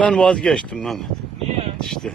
Ben vazgeçtim Mehmet. Niye? İşte